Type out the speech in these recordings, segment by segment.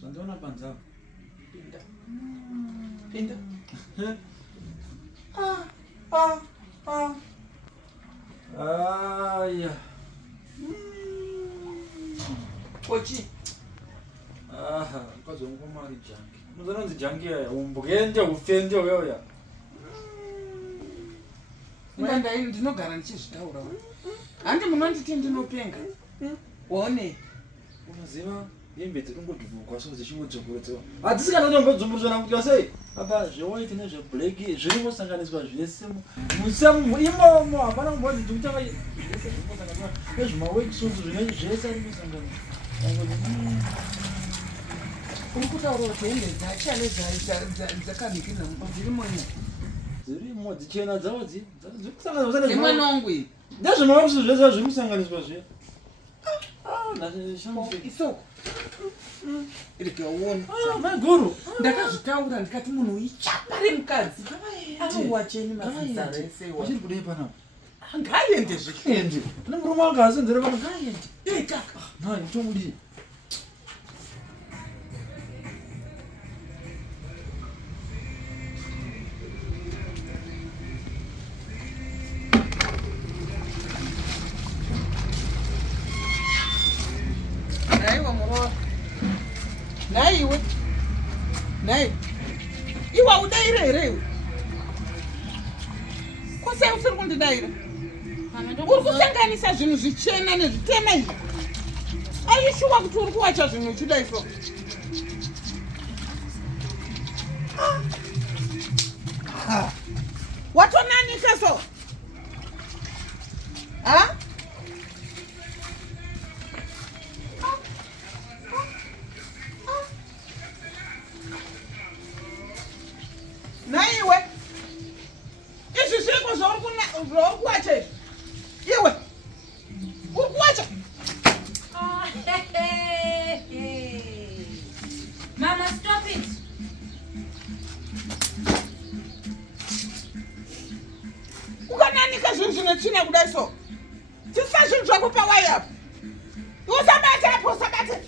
Sandona panza. Pinda. Yeah. Kochi. Kazi ngomari jangi. Muzanonzi jangi ya umbugende ufende wewe. Nganda hii ndinogara ndichizvitaura. Handi munonditi ndinopenga. One. Unaziva yembe dzirungodhuvukwa so dzichimudzokorodzewa. Hadzisika ndombodzumbudzana kuti sei? Apa zvewaiti nezveblack zviringosanganiswa zvese musemu imomo hapana kumbodzi ndikutanga zvese zvingosanganiswa nezvimawekisuits zvine zvese ringosanganiswa. Uri kutaura kuti hembe dzachane dzakamikirira dzirimo ino. Dzirimo dzichena dzavo dzikusanganiswa dzemwanongwe. Ndezvimawekisuits zvese zvirikusanganiswa zve. Isoko. Irike uone. Maguru. Ndakazvitaura ndikati munhu ichapare mukadzi. Awacheni mafizara ese. Uchiri kudei pana? Ngaende zvikende. Murume wanga asenzera pana ngaende. Kaka. Nai tomudi. Naiwe. Nai. Iwa udaire here. Kwase usiri kundidaira. Uri kusanganisa zvinhu zvichena nezvitema izvi. Aishuwa kuti uri kuwacha zvinhu chidai so. Watonanika so. Ha? Naiwe. Izvi zviko zvauri kuwacha izvi. Iwe. Uri kuwacha. Mama, stop it. Ukananika zvinhu zvinotsvina kudai so. Tisa zvinhu zvako pawai apo. Usabate apo, usabate.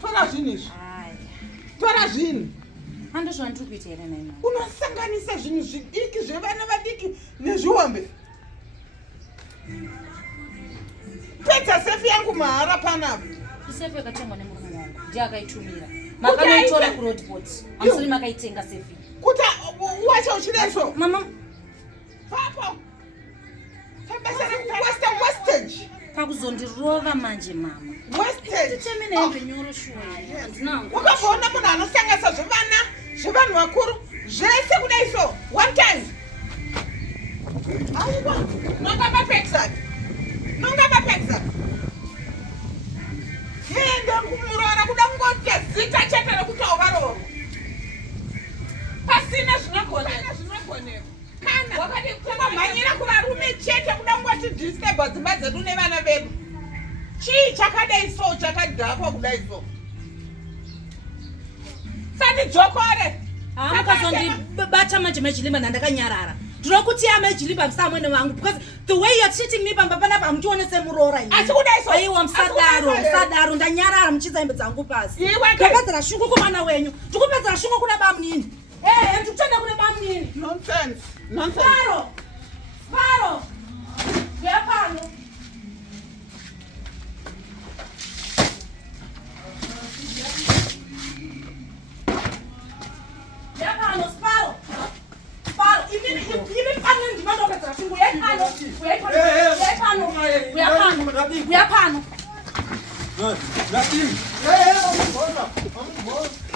Tora zvinhu izvi. Tora zvinhu. Handizvo ndiri kuita here naima. Unosanganisa zvinhu zvidiki zvevana vadiki nezviwombe. Pedza sefi yangu mahara panapo. Isefi yakatengwa nemurume wangu. Ndiye akaitumira. Makanoitora kuroadport. Hamusiri makaitenga sefi. Kuti wacha uchidai so. Mama. Papo. Pabasa rekuwasta wastage. Pakuzondirova manje mama. Wastage. Titemene hembe nyoro shuwa. Handinangu. Wakaona munhu anosanganisa zvevanhu vakuru zvese kudai so one time. Aiwa, nongabapekisa. Nende kumurora kuda kungoita zita chete rekutauvaroro. Pasina zvinogoneka. Kana wakati kumamhanyira kuvarume chete kuda kungoti disturba dzimba dzedu nevana vedu. Chii chakadai so chakadhakwa kudai so. Sati jokore. Mukazondibata manje mechilimba ndandakanyarara. Ndinokuti mechilimba musamwene wangu because the way you're treating me pamba panapa amuchione semurora ini. Asikudai so. Aiwa musadaro ndanyarara muchidza hembe dzangu pasi. Ndakapedzera shungu kumana wenyu. Ndikupedzera shungu kuna bamunini. Ndikutenda kune bamunini. Nonsense. Paro. Yapano. Uyapano.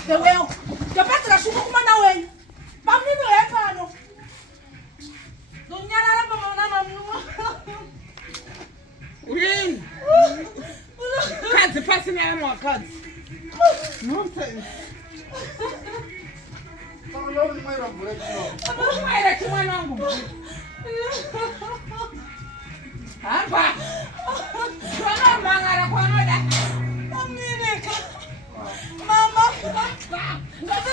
Wewe, ndapatira shuko kumana wenyu. Pamino yapano. Donyarara pamona mamuwa. Uri. Kadzi pasina yamwe wakadzi. Nonsense. Umwaira chimwana wangu. Hamba. Kana mangara kwanoda. Amerika. Mama.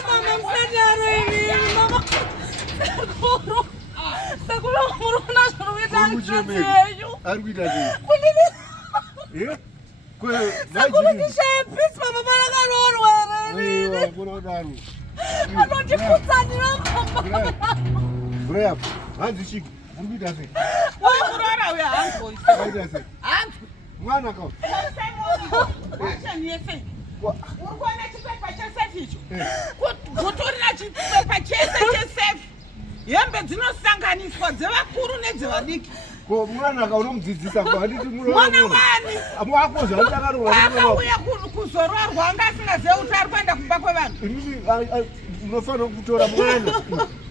Mama msadaro ini. Mama. Sakula muruna shurwita ncheyo. Arwida ni. Kulile. Eh? Kwa Sakula nishepis mama baraka rorwere. Ewa, kuna daru. Anoti kutsanira mama. Brea, hanzi shiki. Arwida se. Nemurora uya hangu. Arwida se. Hangu. Mwana ka. Acha niese. Urikuona chipepa chesefi icho? Kutorina chipepa chese chesefi. Hembe dzinosanganiswa dzevakuru nedzevadiki. Ko mwana ka unomudzidzisa kwa handiti Murora. Mwana wani? Amwako zvautakarwa. Akauya kuzororwa anga asingazivi kuti ari kuenda kumba kwevanhu. Inini unofanira kutora mwana.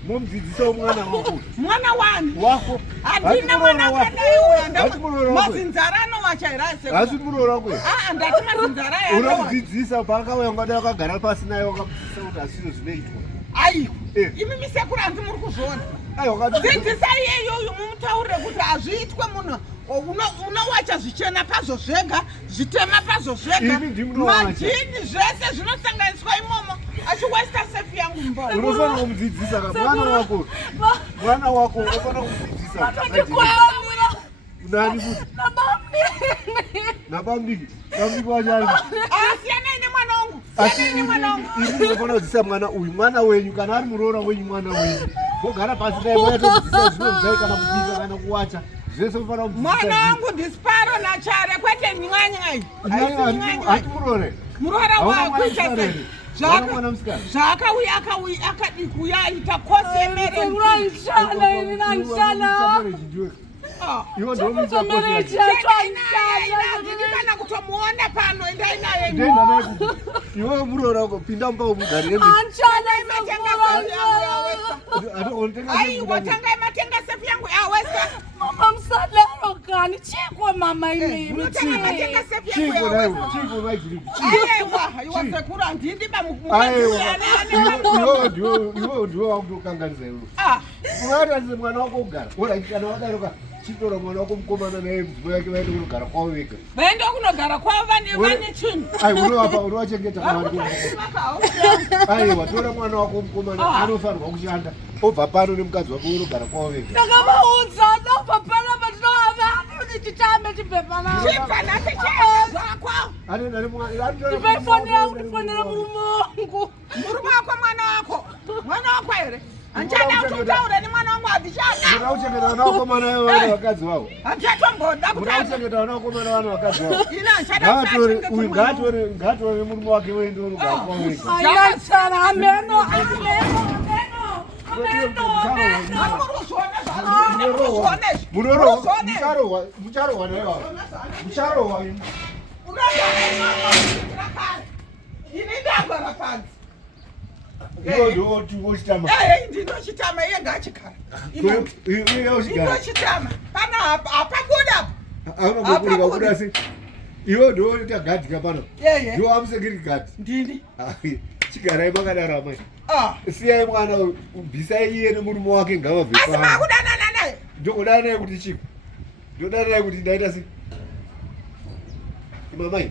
Momudzidzisa mwana wako. Mwana wani? Wako. Handina mwana akadai Hati Murora uya. wako. Mazinzara anowacha here ase. Hasi Murora wako. Ndati mazinzara aya. Unomudzidzisa paakauya ungadai wakagara pasi naye wakamudzidzisa kuti asizvo zvinoitwa. Aiwa. Imi sekuru handi muri kuzviona. Dzidzisai iyeyoyo mumutaurire kuti hazviitwe munhu unowacha zvichena pazvo zvega, zvitema pazvo zvega, majini zvese zvinosanganiswa imomo achiwasta sefi yangu mbona. Unofanira kumudzidzisa mwana wako unofanira kumudzidzisa. Nani kuti? Nabambiki. Nabambiki wachari. Asiyana ine mwana wangu. Ine mwana wangu. Ini unofanira kudzidzisa mwana uyu, mwana wenyu kana ari Murora wenyu mwana wenyu. Mogara pasi naye motodzidzisa zvino zvai kana kubika kana kuwacha. Zvese unofanira kumudzidzisa. Mwana wangu ndisiparo nachare kwete nywanyayi. Hati Murora. Murora wakuita sei? Zvakauya akadi kuya aita kosi emere. Uranshala ini nanshala. Iwo ndo muita kosi. Ndikana kutomuona pano endai naye. Ndenda naye kuti iwe Murora wako pinda mumba umugari embe. Anshala Matenga sefi yangu yawesa. Aiwa tanga matenga sefi yangu yawesa. Mama msadaro kani chikwa mama imi. Matenga sefi yangu Chiko yawesa. nayo, chiko maigiri. Aiwa, iwa sekuru handindi Iwo ndiwo wakutokanganisa iwo. Ungatadze mwana wako kugara. Ora kana wadaroka chitora mwana wako mukomana naye mvumo yake vaende kunogara kwavo vega. Vaende kunogara kwavo vane chinhu. Unovachengeta kwavari. Aiwa, tora mwana wako mukomana anofanirwa kushanda. Obva pano nemukadzi wako unogara kwavo vega. Ndakavaudza ndobva pano patinovava kuti titambe tipepa navo. Chipana tichaenda kwavo. Ndipe foni yangu ndifonera murume wangu. Murume wako mwana wako. Mwana wako here. Anchada kutaura nemwana wangu hatichada. Munauchengeta nawo komana vana vakadzi vavo. Hatichatomboda kutaura. Munauchengeta nawo komana vana vakadzi vavo. Ina anchada kutaura. Uyu ngaatore murume wake waende unogara kwavo vega. Ayansara ameno. Mucharohwa naye vavo. Mucharohwa imi. Ini ndagara panzi. Iwo ndoti wochitama. Ndinochitama iye ngaachigara. Iye wochigara. Ndinochitama. Pana hapabuda. Haunambokurika kuda sei. Iwo ndoita gadhi kapano. Ndiwo amusekiri gadhi. Ndini. Chigarai makadaro amai. Siyai mwana bvisai iye nemurume wake ngavabve pano. Asi makudanana naye. Ndokudana naye kuti chiko. Ndodana naye kuti ndaita sei. Mamai.